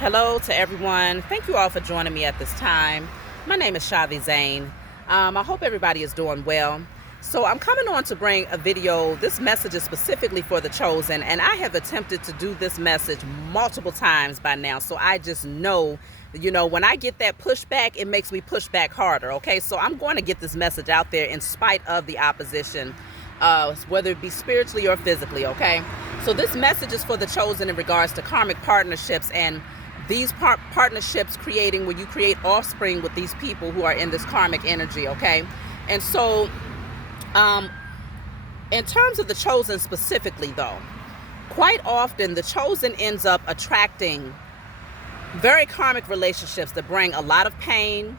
Hello to everyone. Thank you all for joining me at this time. My name is Shavi Zane. I hope everybody is doing well. So I'm coming on to bring a video. This message is specifically for the chosen, and I have attempted to do this message multiple times by now. So I just know, when I get that pushback, it makes me push back harder. Okay, so I'm going to get this message out there in spite of the opposition, whether it be spiritually or physically. Okay, so this message is for the chosen in regards to karmic partnerships and these partnerships creating when you create offspring with these people who are in this karmic energy. Okay, and so in terms of the chosen specifically, though, quite often the chosen ends up attracting very karmic relationships that bring a lot of pain,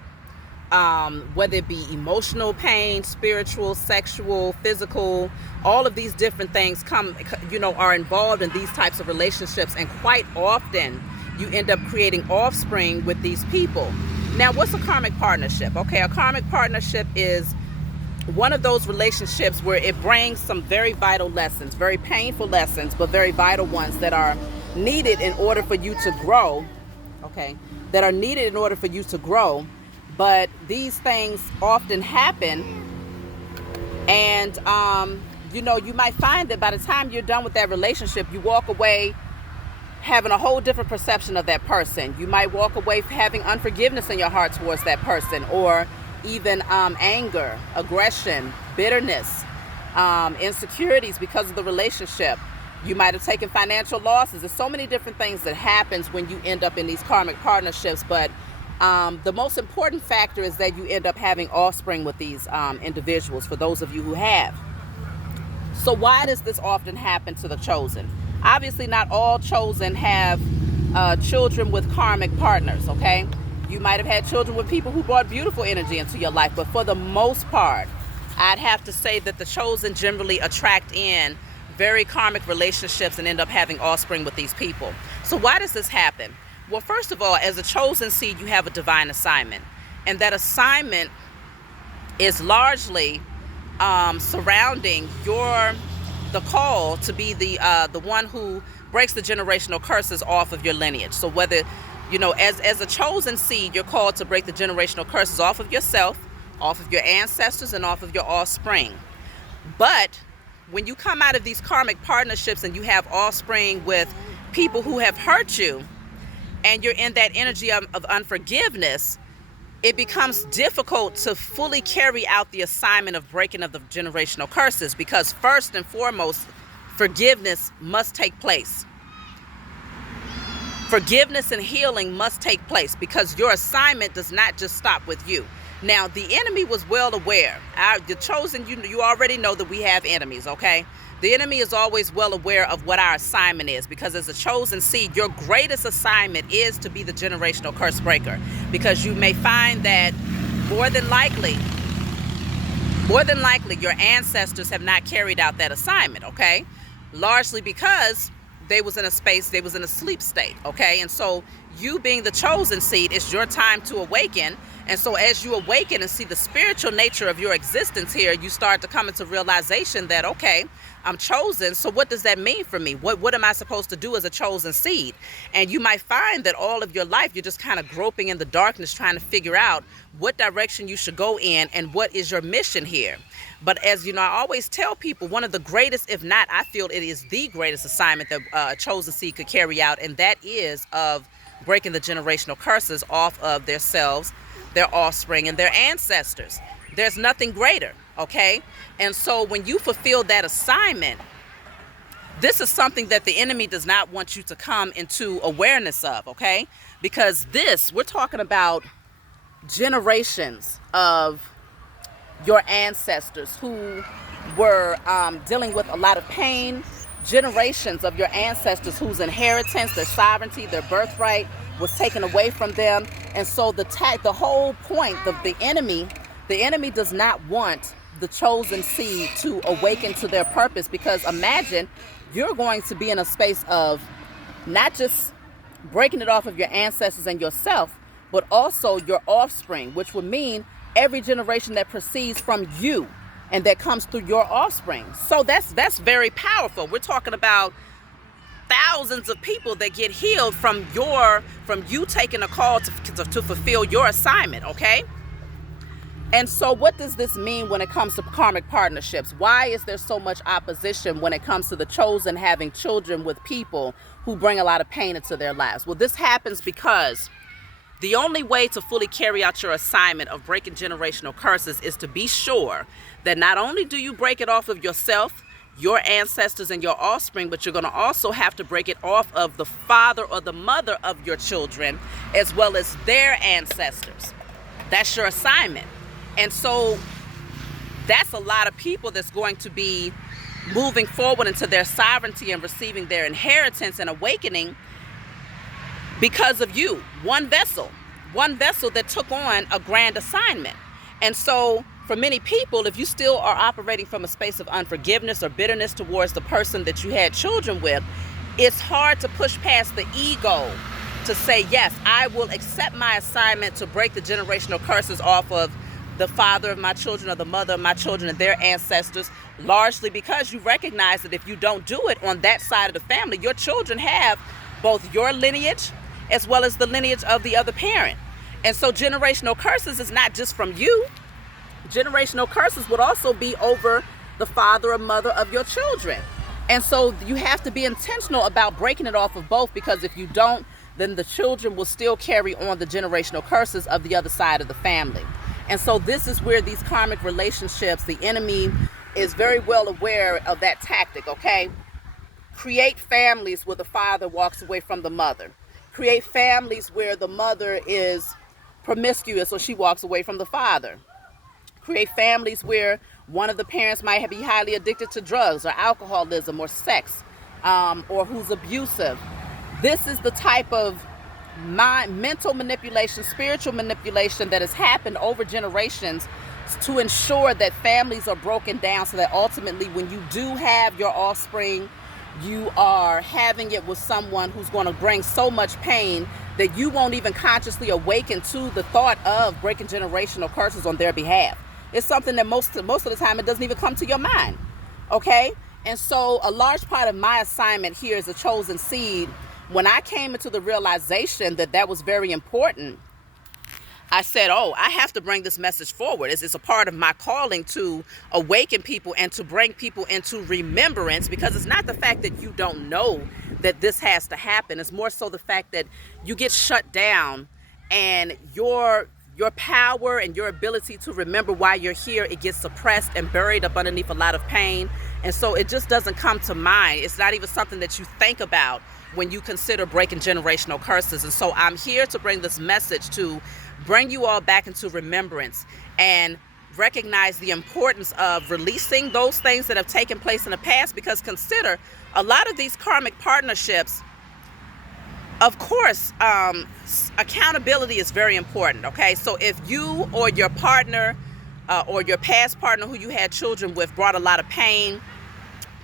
whether it be emotional pain, spiritual, sexual, physical. All of these different things are involved in these types of relationships, and quite often you end up creating offspring with these people. Now, what's a karmic partnership? Okay, a karmic partnership is one of those relationships where it brings some very vital lessons, very painful lessons, but very vital ones that are needed in order for you to grow. Okay, that are needed in order for you to grow. But these things often happen, and you might find that by the time you're done with that relationship, you walk away having a whole different perception of that person. You might walk away having unforgiveness in your heart towards that person, or even anger, aggression, bitterness, insecurities because of the relationship. You might have taken financial losses. There's so many different things that happens when you end up in these karmic partnerships, but the most important factor is that you end up having offspring with these individuals, for those of you who have. So why does this often happen to the chosen? Obviously, not all chosen have children with karmic partners, okay? You might have had children with people who brought beautiful energy into your life, but for the most part, I'd have to say that the chosen generally attract in very karmic relationships and end up having offspring with these people. So why does this happen? Well, first of all, as a chosen seed, you have a divine assignment, and that assignment is largely surrounding the call to be the one who breaks the generational curses off of your lineage. So whether, as a chosen seed, you're called to break the generational curses off of yourself, off of your ancestors, and off of your offspring. But when you come out of these karmic partnerships and you have offspring with people who have hurt you, and you're in that energy of unforgiveness, it becomes difficult to fully carry out the assignment of breaking of the generational curses, because first and foremost, forgiveness must take place. Forgiveness and healing must take place, because your assignment does not just stop with you. Now, the enemy was well aware. The chosen, you already know that we have enemies, okay? The enemy is always well aware of what our assignment is, because as a chosen seed, your greatest assignment is to be the generational curse breaker, because you may find that more than likely, your ancestors have not carried out that assignment, okay? Largely because they was in a sleep state, okay? And so you being the chosen seed, it's your time to awaken. And so as you awaken and see the spiritual nature of your existence here, you start to come into realization that, okay, I'm chosen, so what does that mean for me? What am I supposed to do as a chosen seed? And you might find that all of your life, you're just kind of groping in the darkness, trying to figure out what direction you should go in and what is your mission here. But as I always tell people, one of the greatest, if not, I feel it is the greatest assignment that a chosen seed could carry out, and that is of breaking the generational curses off of themselves, their offspring, and their ancestors. There's nothing greater, okay? And so when you fulfill that assignment, this is something that the enemy does not want you to come into awareness of, okay? Because we're talking about generations of your ancestors who were dealing with a lot of pain, generations of your ancestors whose inheritance, their sovereignty, their birthright was taken away from them. And so the whole point of the enemy does not want the chosen seed to awaken to their purpose, because imagine you're going to be in a space of not just breaking it off of your ancestors and yourself, but also your offspring, which would mean every generation that proceeds from you and that comes through your offspring. So that's very powerful. We're talking about thousands of people that get healed from you taking a call to fulfill your assignment, okay? And so what does this mean when it comes to karmic partnerships? Why is there so much opposition when it comes to the chosen having children with people who bring a lot of pain into their lives? Well, this happens because the only way to fully carry out your assignment of breaking generational curses is to be sure that not only do you break it off of yourself, your ancestors, and your offspring, but you're going to also have to break it off of the father or the mother of your children, as well as their ancestors. That's your assignment. And so that's a lot of people that's going to be moving forward into their sovereignty and receiving their inheritance and awakening because of you. One vessel that took on a grand assignment. And so for many people, if you still are operating from a space of unforgiveness or bitterness towards the person that you had children with, it's hard to push past the ego to say, yes, I will accept my assignment to break the generational curses off of the father of my children or the mother of my children and their ancestors, largely because you recognize that if you don't do it on that side of the family, your children have both your lineage as well as the lineage of the other parent. And so generational curses is not just from you. Generational curses would also be over the father or mother of your children. And so you have to be intentional about breaking it off of both, because if you don't, then the children will still carry on the generational curses of the other side of the family. And so this is where these karmic relationships, the enemy is very well aware of that tactic, okay? Create families where the father walks away from the mother. Create families where the mother is promiscuous or she walks away from the father. Create families where one of the parents might be highly addicted to drugs or alcoholism or sex, or who's abusive. This is the type of mental manipulation, spiritual manipulation that has happened over generations to ensure that families are broken down, so that ultimately when you do have your offspring, you are having it with someone who's going to bring so much pain that you won't even consciously awaken to the thought of breaking generational curses on their behalf. It's something that most of the time it doesn't even come to your mind, okay? And so a large part of my assignment here as a chosen seed, when I came into the realization that that was very important, I said, oh, I have to bring this message forward. It's a part of my calling to awaken people and to bring people into remembrance, because it's not the fact that you don't know that this has to happen. It's more so the fact that you get shut down and your power and your ability to remember why you're here, it gets suppressed and buried up underneath a lot of pain. And so it just doesn't come to mind. It's not even something that you think about when you consider breaking generational curses. And so I'm here to bring this message to bring you all back into remembrance and recognize the importance of releasing those things that have taken place in the past, because consider a lot of these karmic partnerships, of course, accountability is very important, okay? So if you or your partner or your past partner who you had children with brought a lot of pain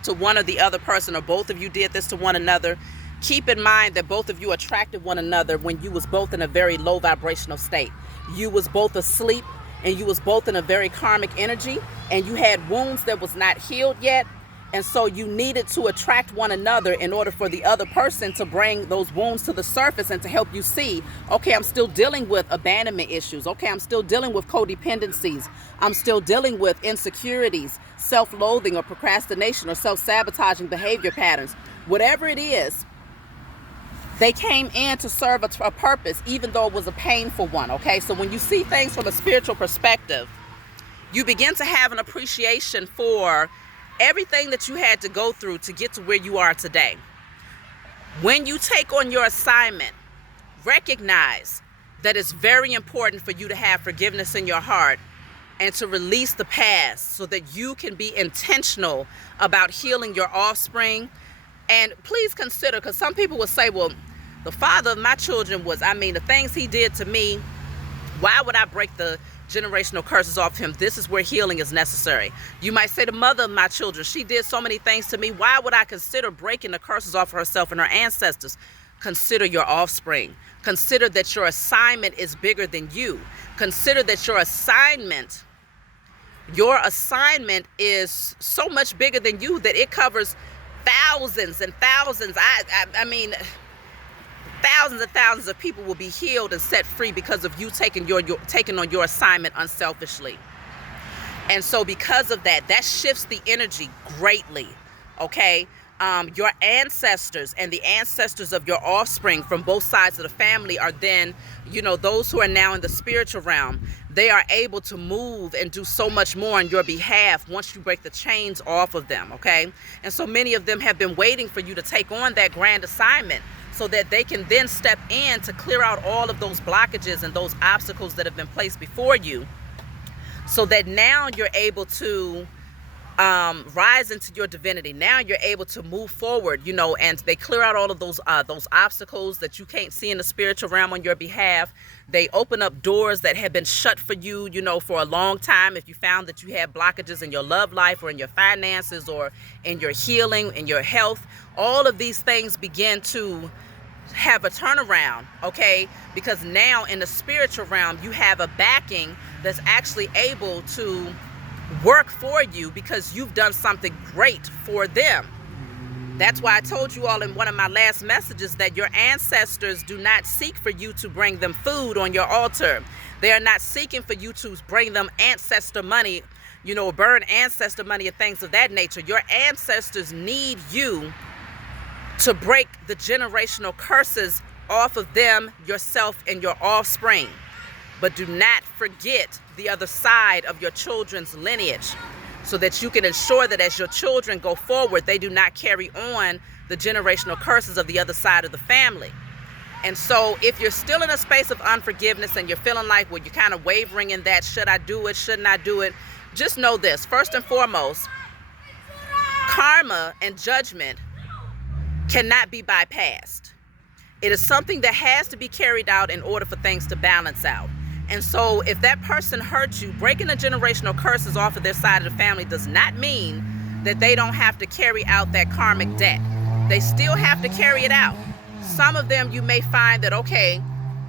to one or the other person, or both of you did this to one another, keep in mind that both of you attracted one another when you was both in a very low vibrational state. You was both asleep and you was both in a very karmic energy, and you had wounds that was not healed yet. And so you needed to attract one another in order for the other person to bring those wounds to the surface and to help you see, okay, I'm still dealing with abandonment issues. Okay, I'm still dealing with codependencies. I'm still dealing with insecurities, self-loathing or procrastination or self-sabotaging behavior patterns. Whatever it is, they came in to serve a purpose, even though it was a painful one, okay? So when you see things from a spiritual perspective, you begin to have an appreciation for everything that you had to go through to get to where you are today. When you take on your assignment, recognize that it's very important for you to have forgiveness in your heart and to release the past so that you can be intentional about healing your offspring. And please consider, because some people will say, well, the father of my children the things he did to me, why would I break the generational curses off him? This is where healing is necessary. You might say, the mother of my children, she did so many things to me. Why would I consider breaking the curses off herself and her ancestors? Consider your offspring. Consider that your assignment is bigger than you. Consider that your assignment is so much bigger than you that it covers thousands and thousands, I mean, thousands and thousands of people will be healed and set free because of you taking on your assignment unselfishly. And so because of that, that shifts the energy greatly, okay? Your ancestors and the ancestors of your offspring from both sides of the family are then, those who are now in the spiritual realm, they are able to move and do so much more on your behalf once you break the chains off of them, okay? And so many of them have been waiting for you to take on that grand assignment so that they can then step in to clear out all of those blockages and those obstacles that have been placed before you, so that now you're able to rise into your divinity. Now you're able to move forward, and they clear out all of those obstacles that you can't see in the spiritual realm on your behalf. They open up doors that have been shut for you, for a long time. If you found that you had blockages in your love life or in your finances or in your healing, in your health, all of these things begin to have a turnaround, okay? Because now in the spiritual realm, you have a backing that's actually able to work for you because you've done something great for them. That's why I told you all in one of my last messages that your ancestors do not seek for you to bring them food on your altar. They are not seeking for you to bring them ancestor money, burn ancestor money and things of that nature. Your ancestors need you to break the generational curses off of them, yourself, and your offspring. But do not forget the other side of your children's lineage, so that you can ensure that as your children go forward, they do not carry on the generational curses of the other side of the family. And so if you're still in a space of unforgiveness and you're feeling like, well, you're kind of wavering in that, should I do it, shouldn't I do it? Just know this, first and foremost, karma and judgment cannot be bypassed. It is something that has to be carried out in order for things to balance out. And so if that person hurt you, breaking the generational curses off of their side of the family does not mean that they don't have to carry out that karmic debt. They still have to carry it out. Some of them, you may find that, okay,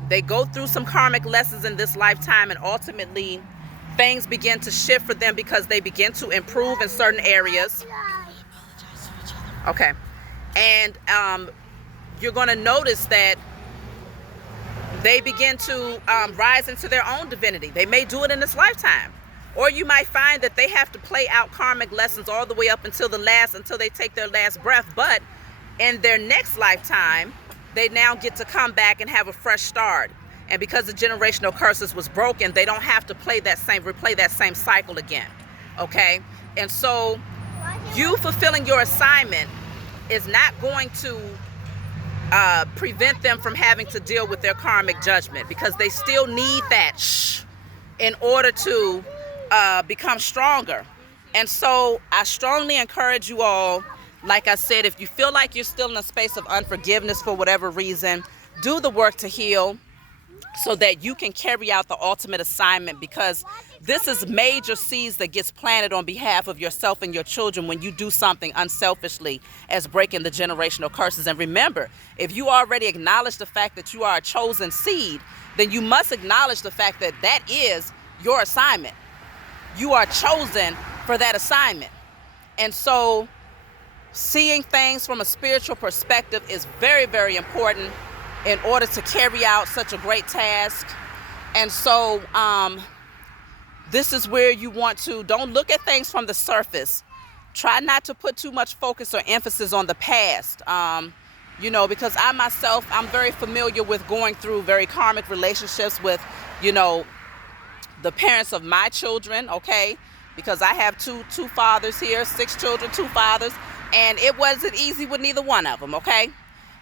they go through some karmic lessons in this lifetime, and ultimately things begin to shift for them because they begin to improve in certain areas. Okay. And you're going to notice that they begin to rise into their own divinity. They may do it in this lifetime. Or you might find that they have to play out karmic lessons all the way up until they take their last breath. But in their next lifetime, they now get to come back and have a fresh start. And because the generational curses was broken, they don't have to replay that same cycle again. Okay? And so you fulfilling your assignment is not going to prevent them from having to deal with their karmic judgment, because they still need that in order to become stronger. And so I strongly encourage you all, like I said, if you feel like you're still in a space of unforgiveness for whatever reason, do the work to heal so that you can carry out the ultimate assignment, because this is major seeds that gets planted on behalf of yourself and your children when you do something unselfishly as breaking the generational curses. And remember, if you already acknowledge the fact that you are a chosen seed, then you must acknowledge the fact that that is your assignment. You are chosen for that assignment. And so seeing things from a spiritual perspective is very, very important in order to carry out such a great task. And so this is where you want to, don't look at things from the surface. Try not to put too much focus or emphasis on the past. Because I myself, I'm very familiar with going through very karmic relationships with, the parents of my children, okay? Because I have two fathers here, 6 children, 2 fathers, and it wasn't easy with neither one of them, okay?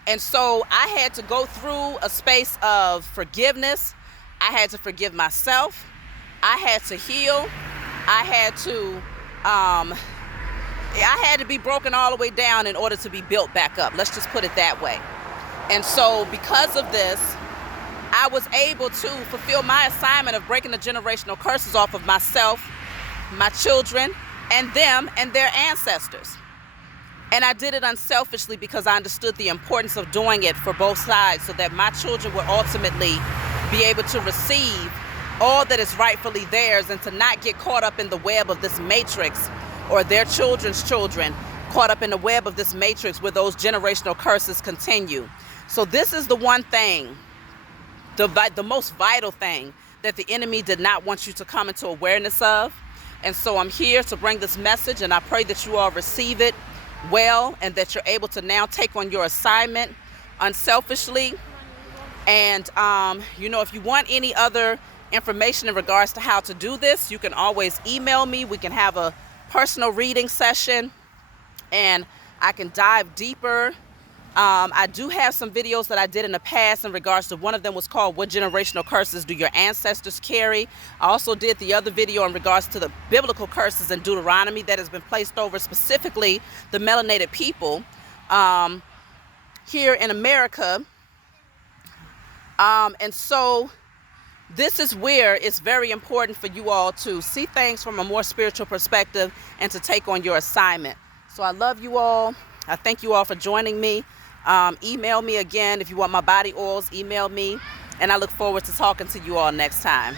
And so I had to go through a space of forgiveness. I had to forgive myself. I had to heal. I had to be broken all the way down in order to be built back up. Let's just put it that way. And so because of this, I was able to fulfill my assignment of breaking the generational curses off of myself, my children, and them and their ancestors. And I did it unselfishly because I understood the importance of doing it for both sides, so that my children would ultimately be able to receive all that is rightfully theirs, and to not get caught up in the web of this matrix, or their children's children caught up in the web of this matrix where those generational curses continue. So this is the one thing, the most vital thing that the enemy did not want you to come into awareness of. And so I'm here to bring this message, and I pray that you all receive it well and that you're able to now take on your assignment unselfishly. And, if you want any other information in regards to how to do this, you can always email me. We can have a personal reading session and I can dive deeper. I do have some videos that I did in the past in regards to, one of them was called What Generational Curses Do Your Ancestors Carry? I also did the other video in regards to the biblical curses in Deuteronomy that has been placed over specifically the melanated people here in America. And so this is where it's very important for you all to see things from a more spiritual perspective and to take on your assignment. So I love you all. I thank you all for joining me. Email me again if you want my body oils, email me, and I look forward to talking to you all next time.